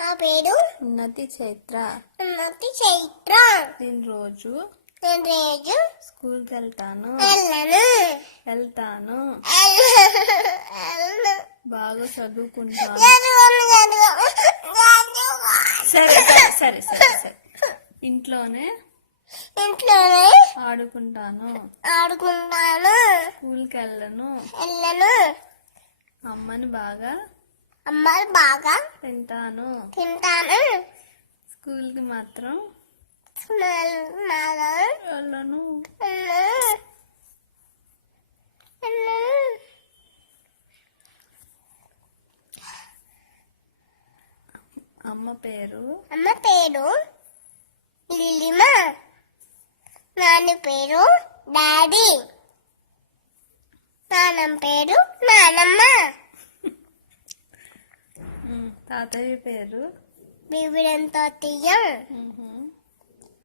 నా పేరు ఉన్నతి చైత్ర. ఉన్నతి చైత్ర. నేను రోజు స్కూల్కి వెళ్తాను. బాగా చదువుకుంటాను. సరే సరే సరే సరే. ఇంట్లోనే ఆడుకుంటాను. స్కూల్కి వెళ్ళను. అమ్మని బాగా తింటాను. స్కూల్కి మాత్రం వెళ్ళను. అమ్మ పేరు లిలిమా. నాన్న పేరు డాడీ. నాన్నమ్మ పేరు నానమ్మ. తాతయ్య పేరు బీబిడంతో తీయం.